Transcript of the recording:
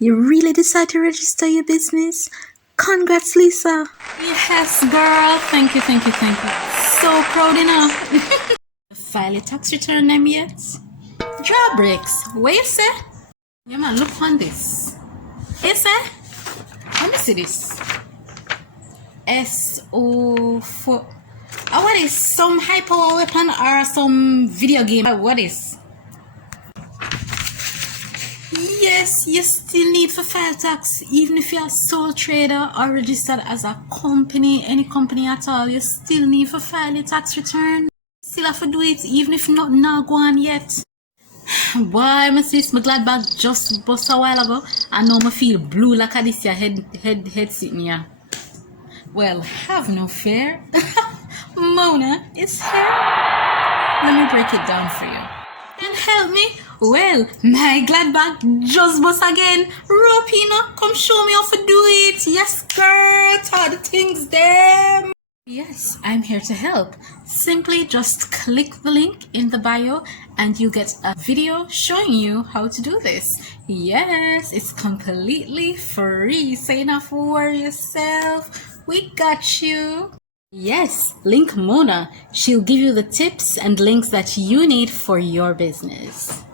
You really decide to register your business? Congrats, Lisa. Yes, girl. Thank you. So proud enough. File your tax return them yet? Drawbreaks. What you say? Yeah, man, look on this. You say? Let me see this. SO4. What is some hyper weapon or some video game? What is? Yes, you still need to file tax even if you're a sole trader or registered as a company, any company at all. You still need to file your tax return. Still have to do it even if nothing now go on yet. Boy, my sis, my glad bag just bust a while ago. I know me feel blue like a this year head sitting here. Well, have no fear. Mona is here. Let me break it down for you. And help me? Well, my glad bag just bust again. Ropina, come show me how to do it. Yes, girl, all the things there. Yes, I'm here to help. Simply just click the link in the bio and you get a video showing you how to do this. Yes, it's completely free, so you don't have to worry yourself. We got you. Yes, link Mona. She'll give you the tips and links that you need for your business.